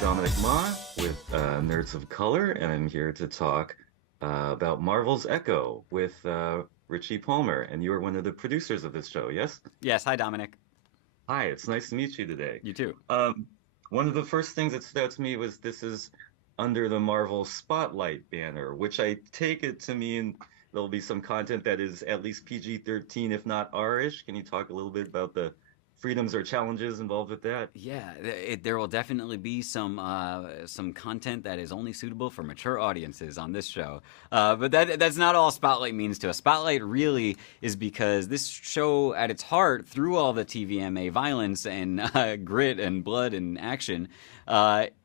Dominic Ma with Nerds of Color, and I'm here to talk about Marvel's Echo with Richie Palmer, and you are one of the producers of this show, yes? Yes, hi Dominic. Hi, it's nice to meet you today. You too. One of the first things that stood out to me was this is under the Marvel Spotlight banner, which I take it to mean there'll be some content that is at least PG-13, if not R-ish. Can you talk a little bit about the freedoms or challenges involved with that? Yeah, there will definitely be some content that is only suitable for mature audiences on this show. But that's not all Spotlight means to us. Spotlight really is because this show, at its heart, through all the TVMA violence and grit and blood and action,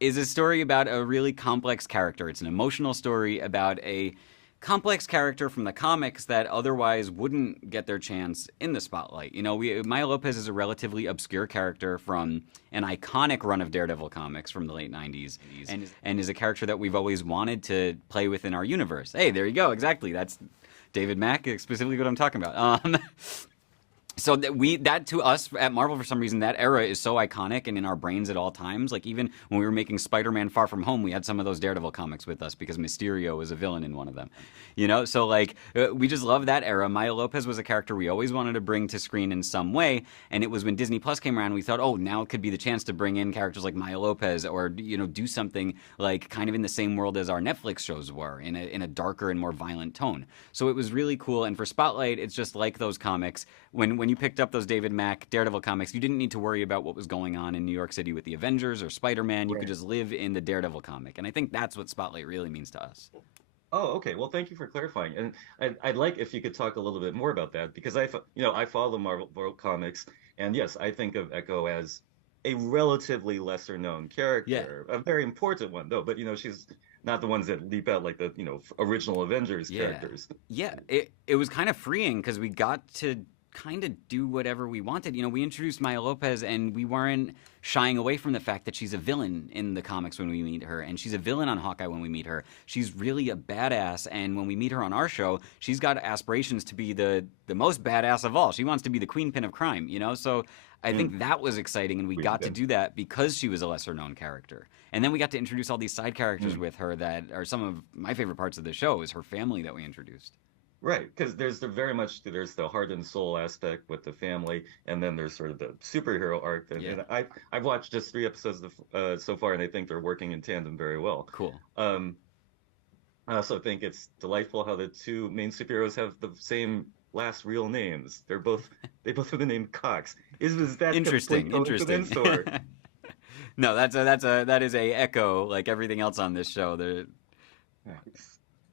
is a story about a really complex character. It's an emotional story about a complex character from the comics that otherwise wouldn't get their chance in the spotlight. You know, Maya Lopez is a relatively obscure character from an iconic run of Daredevil comics from the late 90s and is a character that we've always wanted to play within our universe. Hey, there you go. Exactly. That's David Mack, specifically what I'm talking about. So that to us at Marvel, for some reason, that era is so iconic and in our brains at all times. Like even when we were making Spider-Man Far From Home, we had some of those Daredevil comics with us because Mysterio was a villain in one of them. You know, so like we just love that era. Maya Lopez was a character we always wanted to bring to screen in some way, and it was when Disney Plus came around we thought, oh, now it could be the chance to bring in characters like Maya Lopez, or you know, do something like kind of in the same world as our Netflix shows were, in a darker and more violent tone. So it was really cool. And for Spotlight, it's just like those comics. When you picked up those David Mack Daredevil comics, you didn't need to worry about what was going on in New York City with the Avengers or Spider-Man. You could just live in the Daredevil comic. And I think that's what Spotlight really means to us. Oh, okay. Well, thank you for clarifying. And I'd like if you could talk a little bit more about that because I follow Marvel comics, and yes, I think of Echo as a relatively lesser known character, a very important one though. But you know, she's not the ones that leap out like the original Avengers characters. Yeah, it was kind of freeing because we got to kind of do whatever we wanted. You know, we introduced Maya Lopez and we weren't shying away from the fact that she's a villain in the comics when we meet her, and she's a villain on Hawkeye when we meet her. She's really a badass, and when we meet her on our show, she's got aspirations to be the most badass of all. She wants to be the queen pin of crime, you know? So I think that was exciting, and we got to do that because she was a lesser known character. And then we got to introduce all these side characters with her that are some of my favorite parts of the show, is her family that we introduced. Right, because there's the heart and soul aspect with the family, and then there's sort of the superhero arc. And I've watched just 3 episodes so far, and I think they're working in tandem very well. Cool. I also think it's delightful how the 2 main superheroes have the same last real names. They both have the name Cox. Is that interesting? Interesting. Or... No, that is a echo like everything else on this show.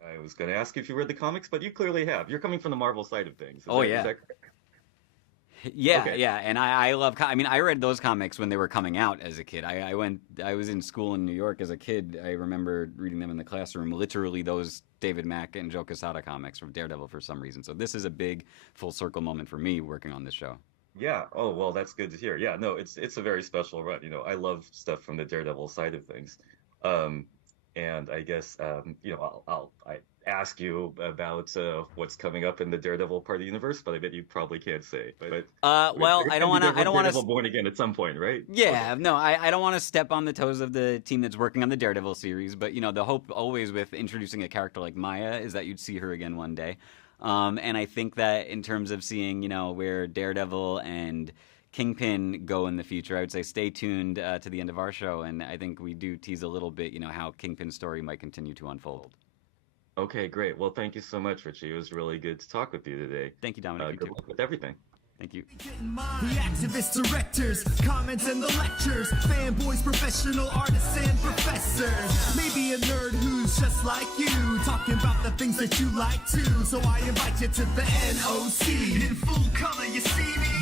I was going to ask if you read the comics, but you clearly have. You're coming from the Marvel side of things. Is that correct? Yeah, okay. Yeah, and I love. I mean, I read those comics when they were coming out as a kid. I was in school in New York as a kid. I remember reading them in the classroom. Literally, those David Mack and Joe Quesada comics from Daredevil for some reason. So this is a big full circle moment for me working on this show. Yeah. Oh well, that's good to hear. Yeah. No, it's a very special run. You know, I love stuff from the Daredevil side of things. And I guess I ask you about what's coming up in the Daredevil part of the universe, but I bet you probably can't say. But well, I don't want to. Born again at some point, right? Yeah, okay. No, I don't want to step on the toes of the team that's working on the Daredevil series. But you know, the hope always with introducing a character like Maya is that you'd see her again one day. And I think that in terms of seeing, you know, where Daredevil and Kingpin go in the future, I would say stay tuned to the end of our show, and I think we do tease a little bit, you know, how Kingpin's story might continue to unfold. Okay, great. Well, thank you so much, Richie. It was really good to talk with you today. Thank you, Dominic. Good luck with everything. Thank you. The activists, directors, comments and the lectures, fanboys, professional artists and professors. Maybe a nerd who's just like you, talking about the things that you like too. So I invite you to the NOC. In full color, you see me.